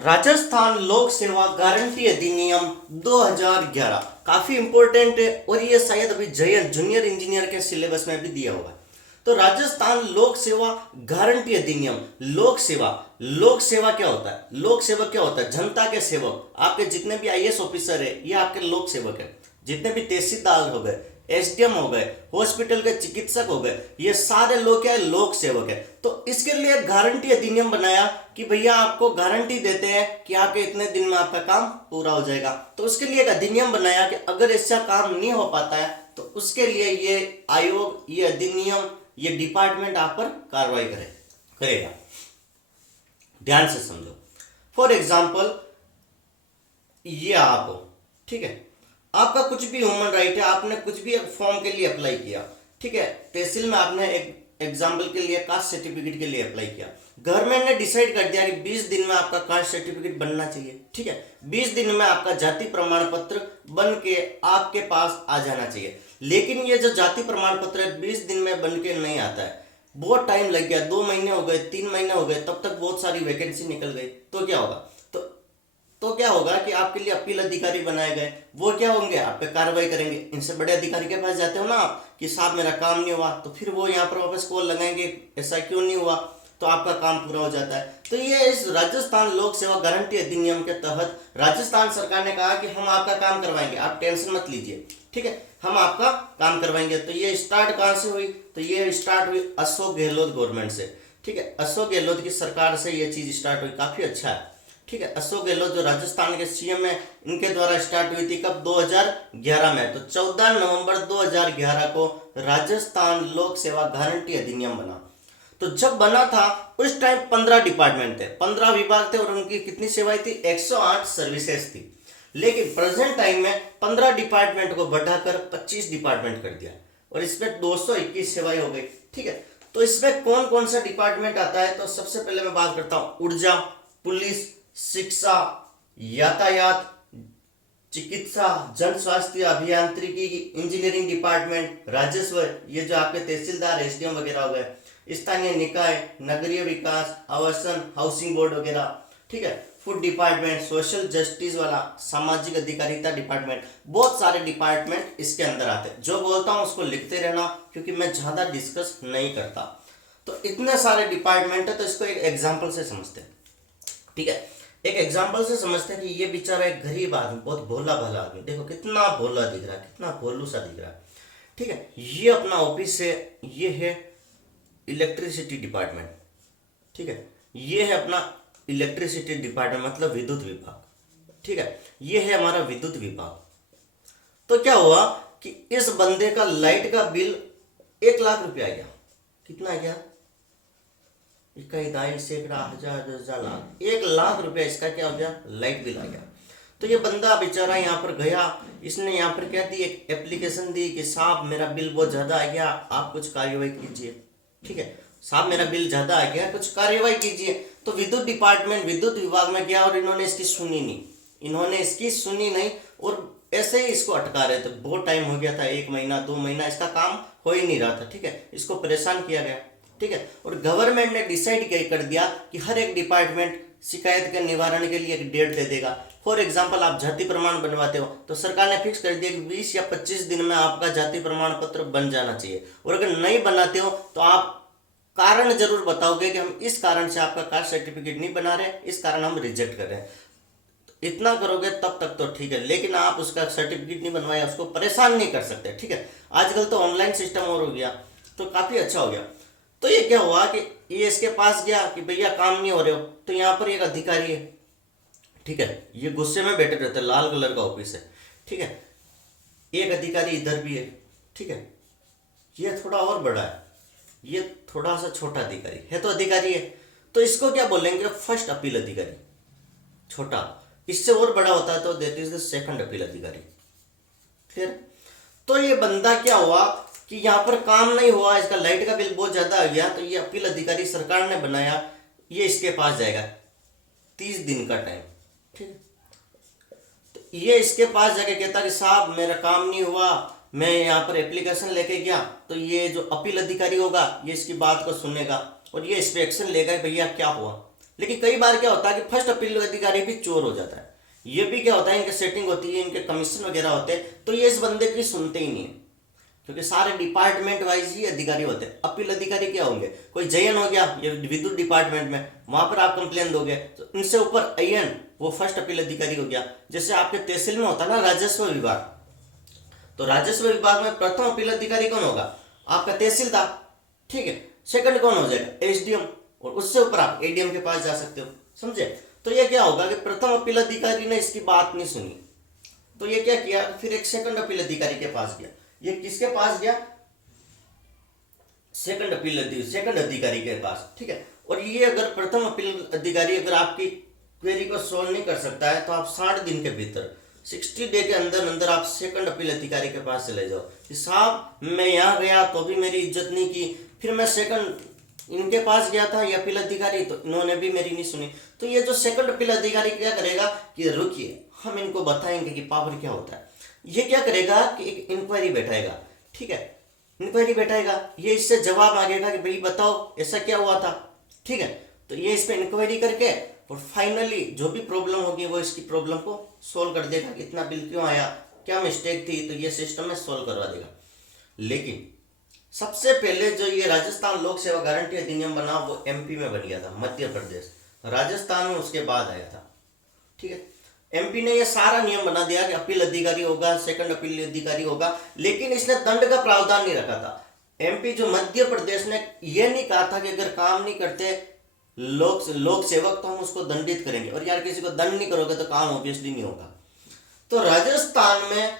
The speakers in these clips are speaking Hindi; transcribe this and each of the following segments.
राजस्थान लोक सेवा गारंटी अधिनियम 2011 काफी इंपॉर्टेंट है और ये शायद अभी जूनियर इंजीनियर के सिलेबस में भी दिया हुआ है। तो राजस्थान लोक सेवा गारंटी अधिनियम लोक सेवा क्या होता है? लोक सेवक क्या होता है? जनता के सेवक। आपके जितने भी आईएएस ऑफिसर है ये आपके लोक सेवक है। जितने भी तहसीलदार हो गए, एसडीएम हो गए, हॉस्पिटल के चिकित्सक हो गए, ये सारे लोग क्या है? लोक सेवक है। तो इसके लिए गारंटी अधिनियम बनाया कि भैया आपको गारंटी देते हैं कि आपके इतने दिन में आपका काम पूरा हो जाएगा। तो उसके लिए एक अधिनियम बनाया कि अगर ऐसा काम नहीं हो पाता है तो उसके लिए ये आयोग, ये अधिनियम, ये डिपार्टमेंट आप पर कार्रवाई करेगा। ध्यान से समझो। फॉर एग्जाम्पल ये आप हो, ठीक है, आपका कुछ भी ह्यूमन राइट है, आपने कुछ भी एक फॉर्म के लिए अप्लाई किया, ठीक है, तहसील में आपने एक एग्जाम्पल के लिए कास्ट सर्टिफिकेट के लिए अप्लाई किया। गवर्नमेंट ने डिसाइड कर दिया कि 20 दिन में आपका कास्ट सर्टिफिकेट बनना चाहिए, ठीक है, 20 दिन में आपका जाति प्रमाण पत्र बन के आपके पास आ जाना चाहिए। लेकिन ये जो जाति प्रमाण पत्र है 20 दिन में बन के नहीं आता है, बहुत टाइम लग गया, 2 महीने हो गए, 3 महीने हो गए, तब तक बहुत सारी वैकेंसी निकल गई। तो क्या होगा? तो क्या होगा कि आपके लिए अपील अधिकारी बनाए गए, वो क्या होंगे? आप पे कार्रवाई करेंगे। इनसे बड़े अधिकारी के पास जाते हो ना आप कि साहब मेरा काम नहीं हुआ, तो फिर वो यहाँ पर वापस कॉल लगाएंगे ऐसा क्यों नहीं हुआ, तो आपका काम पूरा हो जाता है। तो ये इस राजस्थान लोक सेवा गारंटी अधिनियम के तहत राजस्थान सरकार ने कहा कि हम आपका काम करवाएंगे, आप टेंशन मत लीजिए, ठीक है, हम आपका काम करवाएंगे। तो ये स्टार्ट कहाँ से हुई? तो ये स्टार्ट हुई अशोक गहलोत गवर्नमेंट से, ठीक है, अशोक गहलोत की सरकार से ये चीज स्टार्ट हुई, काफी अच्छा है, ठीक है। अशोक गहलोत जो राजस्थान के सीएम है, इनके द्वारा स्टार्ट हुई थी कब? 2011 में। तो 14 नवंबर 2011 को राजस्थान लोक सेवा गारंटी अधिनियम बना। तो जब बना था उस टाइम 15 डिपार्टमेंट थे, 15 विभाग थे और उनकी कितनी सेवाएं थी? 108 सर्विसेज थी। लेकिन प्रेजेंट टाइम में 15 डिपार्टमेंट को बढ़ाकर 25 डिपार्टमेंट कर दिया और इसमें 221 सेवाएं हो गई, ठीक है। तो इसमें कौन कौन सा डिपार्टमेंट आता है? तो सबसे पहले मैं बात करता हूं ऊर्जा, पुलिस, शिक्षा, यातायात, चिकित्सा, जन स्वास्थ्य, अभियांत्रिकी, इंजीनियरिंग डिपार्टमेंट, राजस्व, ये जो आपके तहसीलदार, एसडीएम वगैरह हो गए, स्थानीय निकाय, नगरीय विकास, आवासन, हाउसिंग बोर्ड वगैरह, ठीक है, फूड डिपार्टमेंट, सोशल जस्टिस वाला, सामाजिक अधिकारिता डिपार्टमेंट, बहुत सारे डिपार्टमेंट इसके अंदर आते हैं। जो बोलता हूं उसको लिखते रहना क्योंकि मैं ज्यादा डिस्कस नहीं करता। तो इतने सारे डिपार्टमेंट है, तो इसको एक एग्जाम्पल से समझते हैं, ठीक है। एक एग्जाम्पल से समझते हैं कि ये बेचारा एक गरीब आदमी, बहुत भोला भाला आदमी, देखो कितना भोला दिख रहा है, कितना भोलू सा दिख रहा है, ठीक है। ये अपना ऑफिस है, ये है इलेक्ट्रिसिटी डिपार्टमेंट, ठीक है, ये है अपना इलेक्ट्रिसिटी डिपार्टमेंट मतलब विद्युत विभाग, ठीक है, ये है हमारा विद्युत विभाग। तो क्या हुआ कि इस बंदे का लाइट का बिल 1 लाख रुपया आ गया। कितना आ गया? इकाई, दाई, सैकड़ा, हजार, 10,000, 1 लाख रुपया इसका क्या हो गया? लाइट बिल आ गया। तो ये बंदा बेचारा यहाँ पर गया, इसने यहाँ पर क्या दी? एक एप्लीकेशन दी कि साहब मेरा बिल बहुत ज्यादा आ गया, आप कुछ कार्यवाही कीजिए, ठीक है, साहब मेरा बिल ज्यादा आ गया, कुछ कार्यवाही कीजिए। तो विद्युत डिपार्टमेंट, विद्युत विभाग में गया और इन्होंने इसकी सुनी नहीं और ऐसे ही इसको अटका रहे थे। बहुत टाइम हो गया था, 1 महीना 2 महीना इसका काम हो ही नहीं रहा था, ठीक है, इसको परेशान किया गया, ठीक है। और गवर्नमेंट ने डिसाइड कर दिया कि हर एक डिपार्टमेंट शिकायत के निवारण के लिए एक डेट दे देगा। फॉर एग्जांपल आप जाति प्रमाण बनवाते हो तो सरकार ने फिक्स कर दिया कि 20 या 25 दिन में आपका जाति प्रमाण पत्र बन जाना चाहिए। और अगर नहीं बनाते हो तो आप कारण जरूर बताओगे कि हम इस कारण से आपका कास्ट सर्टिफिकेट नहीं बना रहे, इस कारण हम रिजेक्ट कर रहे हैं। इतना करोगे तब तक तो ठीक है, लेकिन आप उसका सर्टिफिकेट नहीं बनवाया, उसको परेशान नहीं कर सकते, ठीक है। आजकल तो ऑनलाइन सिस्टम और हो गया तो काफी अच्छा हो गया। तो ये क्या हुआ कि ये इसके पास गया कि भैया काम नहीं हो रहे हो। तो यहाँ पर एक अधिकारी है, ठीक है, ये गुस्से में बैठे रहते हैं, लाल कलर का ऑफिस है, ठीक है, एक अधिकारी इधर भी है, ठीक है, ये थोड़ा और बड़ा है, ये थोड़ा सा छोटा अधिकारी है, तो अधिकारी है तो इसको क्या बोलेंगे? फर्स्ट अपील अधिकारी। छोटा, इससे और बड़ा होता है तो that is the second appeal अधिकारी, क्लियर। तो ये बंदा क्या हुआ कि यहाँ पर काम नहीं हुआ, इसका लाइट का बिल बहुत ज्यादा आ गया, तो ये अपील अधिकारी सरकार ने बनाया, ये इसके पास जाएगा, 30 दिन का टाइम, ठीक है। तो ये इसके पास जाके कहता कि साहब मेरा काम नहीं हुआ, मैं यहाँ पर एप्लीकेशन लेके गया, तो ये जो अपील अधिकारी होगा ये इसकी बात को सुनेगा और ये इस पे एक्शन लेगा भैया क्या हुआ। लेकिन कई बार क्या होता है कि फर्स्ट अपील अधिकारी भी चोर हो जाता है। ये भी क्या होता है, इनके सेटिंग होती है, इनके कमीशन वगैरह होते हैं, तो ये इस बंदे की सुनते ही नहीं है, क्योंकि सारे डिपार्टमेंट वाइज ही अधिकारी होते हैं। अपील अधिकारी क्या होंगे, कोई जयन हो गया ये विद्युत डिपार्टमेंट में, वहां पर आप कंप्लेन दोगे, तो इनसे ऊपर अयन वो फर्स्ट अपील अधिकारी हो गया। जैसे आपके तहसील में होता है ना राजस्व विभाग, तो राजस्व विभाग में प्रथम अपील अधिकारी कौन होगा, आपका तहसीलदार, ठीक है। सेकंड कौन हो जाएगा, एसडीएम, और उससे ऊपर आप एडीएम के पास जा सकते हो, समझे। तो ये क्या होगा कि प्रथम अपील अधिकारी ने इसकी बात नहीं सुनी, तो ये क्या किया, फिर एक सेकंड अपील अधिकारी के पास गया। ये किसके पास गया, सेकंड अधिकारी के पास, ठीक है। और ये अगर प्रथम अपील अधिकारी अगर आपकी क्वेरी को सोल्व नहीं कर सकता है, तो आप 60 दिन के भीतर 60 डे के अंदर अंदर आप सेकंड अपील अधिकारी के पास चले जाओ कि साहब मैं यहाँ गया तो भी मेरी इज्जत नहीं की, फिर मैं सेकंड इनके पास गया था ये अपील अधिकारी, तो इन्होंने भी मेरी नहीं सुनी। तो ये जो सेकंड अपील अधिकारी क्या करेगा कि रुकिए हम इनको बताएंगे कि पावर क्या होता है। ये क्या करेगा कि एक इंक्वायरी बैठाएगा, ठीक है, इंक्वायरी बैठाएगा, ये इससे जवाब मांगेगा कि भाई बताओ ऐसा क्या हुआ था, ठीक है। तो ये इस पर इंक्वायरी करके और फाइनली जो भी प्रॉब्लम होगी वो इसकी प्रॉब्लम को सोल्व कर देगा, कितना बिल क्यों आया, क्या मिस्टेक थी, तो ये सिस्टम में सोल्व करवा देगा। लेकिन सबसे पहले जो ये राजस्थान लोक सेवा गारंटी अधिनियम बना वो एमपी में बन गया था, मध्य प्रदेश, राजस्थान में उसके बाद आया था, ठीक है। एमपी ने ये सारा नियम बना दिया कि अपील अधिकारी होगा, सेकंड अपील अधिकारी होगा, लेकिन इसने दंड का प्रावधान नहीं रखा था। एमपी जो मध्य प्रदेश ने ये नहीं कहा था कि अगर काम नहीं करते लोक सेवक तो हम उसको दंडित करेंगे, और यार किसी को दंड नहीं करोगे तो काम ऑब्वियसली नहीं होगा। तो राजस्थान में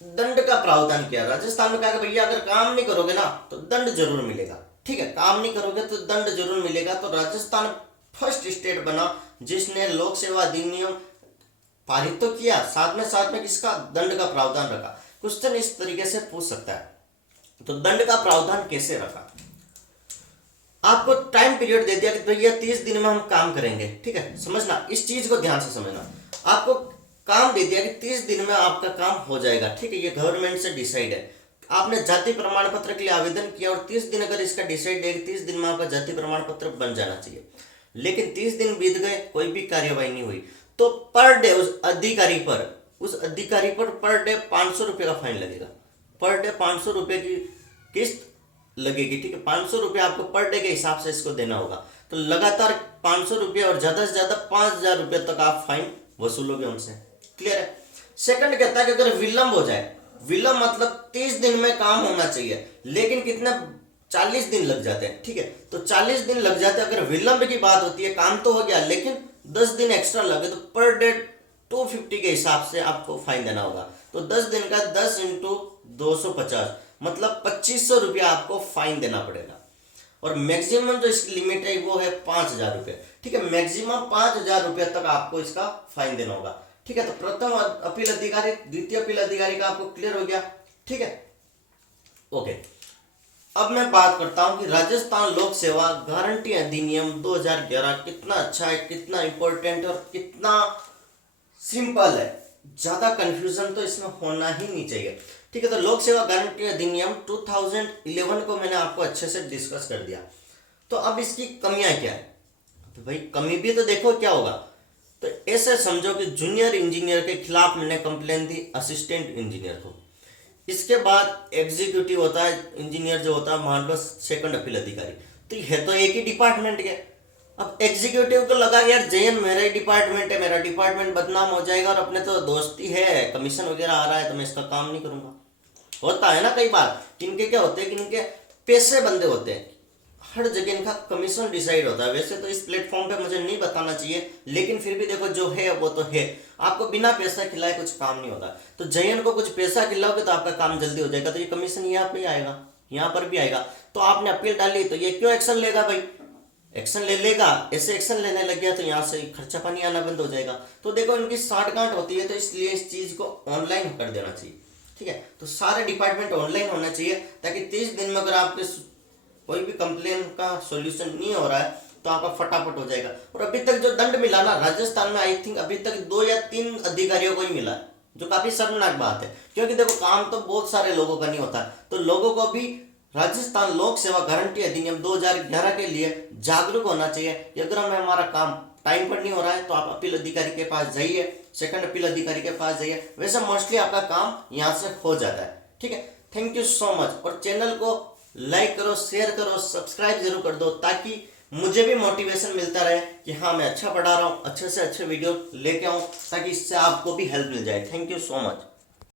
दंड का प्रावधान किया, राजस्थान में कहा कि भैया अगर काम नहीं करोगे ना तो दंड जरूर मिलेगा, ठीक है, काम नहीं करोगे तो दंड जरूर मिलेगा। तो राजस्थान फर्स्ट स्टेट बना जिसने लोक सेवा अधिनियम पारित तो किया, साथ में किसका दंड का प्रावधान रखा। क्वेश्चन इस तरीके से पूछ सकता है, तो दंड का प्रावधान कैसे रखा, आपको टाइम पीरियड दे दिया कि भैया 30 दिन में हम काम करेंगे, ठीक है, समझना इस चीज को ध्यान से समझना। आपको काम दे दिया कि 30 दिन में आपका काम हो जाएगा, ठीक है, ये गवर्नमेंट से डिसाइड है। आपने जाति प्रमाण पत्र के लिए आवेदन किया और 30 दिन अगर इसका डिसाइड है कि 30 दिन में आपका जाति प्रमाण पत्र बन जाना चाहिए, लेकिन 30 दिन बीत गए कोई भी कार्यवाही नहीं हुई, तो पर डे उस अधिकारी पर पर डे 500 रुपये का फाइन लगेगा, पर डे 500 रुपये की किस्त लगेगी, ठीक है, 500 रुपये आपको पर डे के हिसाब से इसको देना होगा। तो लगातार 500 रुपये और ज्यादा से ज्यादा 5000 रुपये तक आप फाइन वसूलोगे उनसे, क्लियर है। सेकंड कहता है कि अगर विलंब हो जाए, विलंब मतलब 30 दिन में काम होना चाहिए लेकिन कितना 40 दिन लग जाते हैं, ठीक है, तो 40 दिन लग जाते हैं। अगर विलंब की बात होती है, काम तो हो गया लेकिन 10 दिन एक्स्ट्रा लगे, तो पर डे 250 के हिसाब से आपको फाइन देना होगा। तो 10 दिन का 10 इंटू 250 मतलब 2500 रुपया आपको फाइन देना पड़ेगा। और मैक्सिमम जो इसकी लिमिट है वो है 5000 रुपये, ठीक है, मैक्सिमम 5000 रुपये तक आपको इसका फाइन देना होगा, ठीक है। तो प्रथम अपील अधिकारी, द्वितीय अपील अधिकारी का आपको क्लियर हो गया, ठीक है, ओके। अब मैं बात करता हूं कि राजस्थान लोक सेवा गारंटी अधिनियम 2011 कितना अच्छा है, कितना इंपॉर्टेंट और कितना सिंपल है, ज्यादा कंफ्यूजन तो इसमें होना ही नहीं चाहिए, ठीक है। तो लोक सेवा गारंटी अधिनियम 2011 को मैंने आपको अच्छे से डिस्कस कर दिया। तो अब इसकी कमियां क्या है, तो भाई कमी भी तो देखो क्या होगा। तो ऐसे समझो कि जूनियर इंजीनियर के खिलाफ मैंने कंप्लेन दी असिस्टेंट इंजीनियर को, इसके बाद एग्जीक्यूटिव होता है इंजीनियर जो होता है, मान लो सेकंड अपील अधिकारी, तो ये तो एक ही डिपार्टमेंट के। अब एग्जीक्यूटिव को लगा यार जयन मेरा ही डिपार्टमेंट है, मेरा डिपार्टमेंट बदनाम हो जाएगा और अपने तो दोस्ती है, कमीशन वगैरह आ रहा है तो मैं इसका काम नहीं करूंगा। होता है ना कई बार, इनके क्या होते हैं कि इनके पैसे बंदे होते हैं, हर जगह इनका कमीशन डिसाइड होता है। वैसे तो इस प्लेटफॉर्म पे मुझे नहीं बताना चाहिए, लेकिन फिर भी देखो जो है वो तो है, आपको बिना पैसा खिलाए कुछ काम नहीं होता। तो जयन को कुछ पैसा खिलाओगे तो आपका काम जल्दी हो जाएगा, तो ये कमीशन यहाँ पे आएगा, यहाँ पर भी आएगा। तो आपने अपील डाली तो ये क्यों एक्शन लेगा भाई, एक्शन ले लेगा, ऐसे एक्शन लेने लग गया तो यहाँ से खर्चा पानी आना बंद हो जाएगा। तो देखो इनकी साठगांठ होती है, तो इसलिए इस चीज को ऑनलाइन कर देना चाहिए, ठीक है। तो सारे डिपार्टमेंट ऑनलाइन होना चाहिए ताकि 30 दिन में अगर आपके कोई भी कंप्लेन का सॉल्यूशन नहीं हो रहा है तो आपका फटाफट हो जाएगा। और अभी तक जो दंड मिला ना राजस्थान में, आई थिंक अभी तक 2 या 3 अधिकारियों को ही मिला है, जो काफी शर्मनाक बात है, क्योंकि देखो काम तो बहुत सारे लोगों का नहीं होता, तो लोगों को भी राजस्थान लोक सेवा गारंटी अधिनियम 2011 के लिए जागरूक होना चाहिए कि अगर हमें हमारा काम टाइम पर नहीं हो रहा है तो आप अपील अधिकारी के पास जाइए, सेकंड अपील अधिकारी के पास जाइए। वैसे मोस्टली आपका काम यहाँ से हो जाता है। ठीक है, थैंक यू सो मच। और चैनल को लाइक करो, शेयर करो, सब्सक्राइब जरूर कर दो ताकि मुझे भी मोटिवेशन मिलता रहे कि हाँ मैं अच्छा पढ़ा रहा हूँ, अच्छे से अच्छे वीडियो लेके आऊँ ताकि इससे आपको भी हेल्प मिल जाए। Thank you so much.